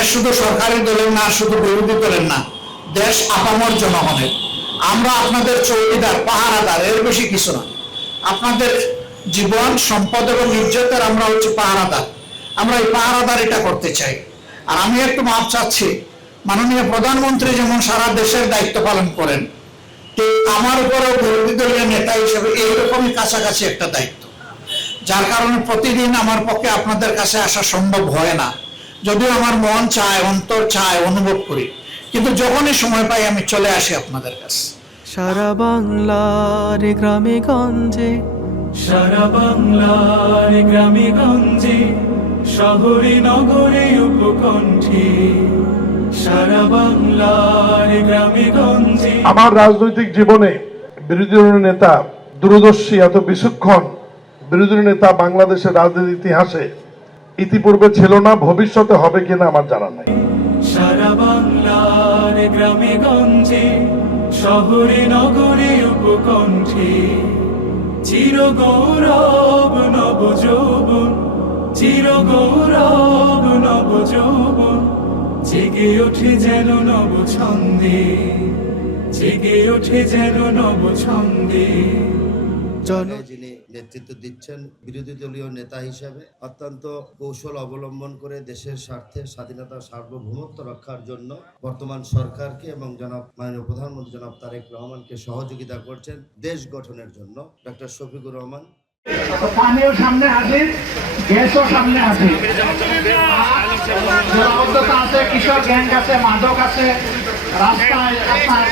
দেশ শুধু সরকারি দলের না, শুধু বিরোধী দলের না, দেশ আপামর জনগণের। আমরা আপনাদের চৌকিদার, পাহারাদার, এর বেশি কিছু না। আপনাদের জীবন, সম্পদ এবং ইজ্জতের আমরা হচ্ছে পাহারাদার। আমরা এই পাহারাদারিটা করতে চাই। আর আমি একটু মাপ চাচ্ছি, মাননীয় প্রধানমন্ত্রী যেমন সারা দেশের দায়িত্ব পালন করেন, ঠিক আমার উপরেও বিরোধী দলীয় নেতা হিসেবে এইরকমই কাছাকাছি একটা দায়িত্ব, যার কারণে প্রতিদিন আমার পক্ষে আপনাদের কাছে আসা সম্ভব হয় না। যদিও আমার মন চায়, অন্তর চায়, অনুভব করি, কিন্তু যখনই সময় পাই আমি চলে আসি আপনাদের কাছে। সারা বাংলার গ্রামে গঞ্জে, সারা বাংলার গ্রামে গঞ্জে, শহরে নগরে উপকণ্ঠে, সারা বাংলার গ্রামে গঞ্জে। আমার রাজনৈতিক জীবনে বিরোধী দলীয় নেতা, দূরদর্শী, এত বিচক্ষণ বিরোধী নেতা বাংলাদেশের রাজনীতির ইতিহাসে ইতিপূর্বে ছিল না, ভবিষ্যতে হবে কিনা আমার জানা নাই। সারা বাংলার গ্রামে গঞ্জে, শহরে নগরে উপকণ্ঠে, চির গৌরব নব যৌবন, চির গৌরব নব যৌবন, জেগে ওঠে যেন নব ছন্দে, জেগে ওঠে যেন নব ছন্দে। যিনি নেতৃত্ব দিচ্ছেন বিরোধী দলীয় নেতা হিসেবে অত্যন্ত কৌশল অবলম্বন করে দেশের স্বার্থে, স্বাধীনতা, সার্বভৌমত্ব রক্ষার জন্য বর্তমান সরকারকে এবং জনাব মাননীয় প্রধানমন্ত্রী জনাব তারেক রহমানকে সহযোগিতা করছেন দেশ গঠনের জন্য ডক্টর শফিকুর রহমান। পানিও সামনে হাজির, গ্যাসও সামনে হাজির, জলাবদ্ধতা আছে, কিশোর গ্যাং আছে, মাদক আছে, রাস্তায় আপনার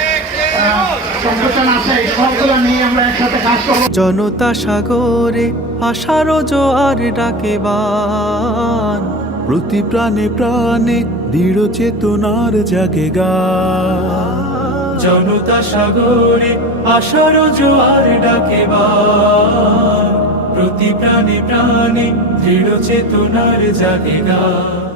সংগঠন আছে, এই সবগুলো নিয়ে আমরা একসাথে কাজ করব। জনতা সাগরে আশার জোয়ার ডাকে বান, প্রতি প্রাণে প্রাণে দৃঢ় চেতনার জাগে গান। জনতা সাগরে আশার জোয়ার ডাকে বান, প্রতি প্রাণে প্রাণে দৃঢ় চেতনার জাগে গান।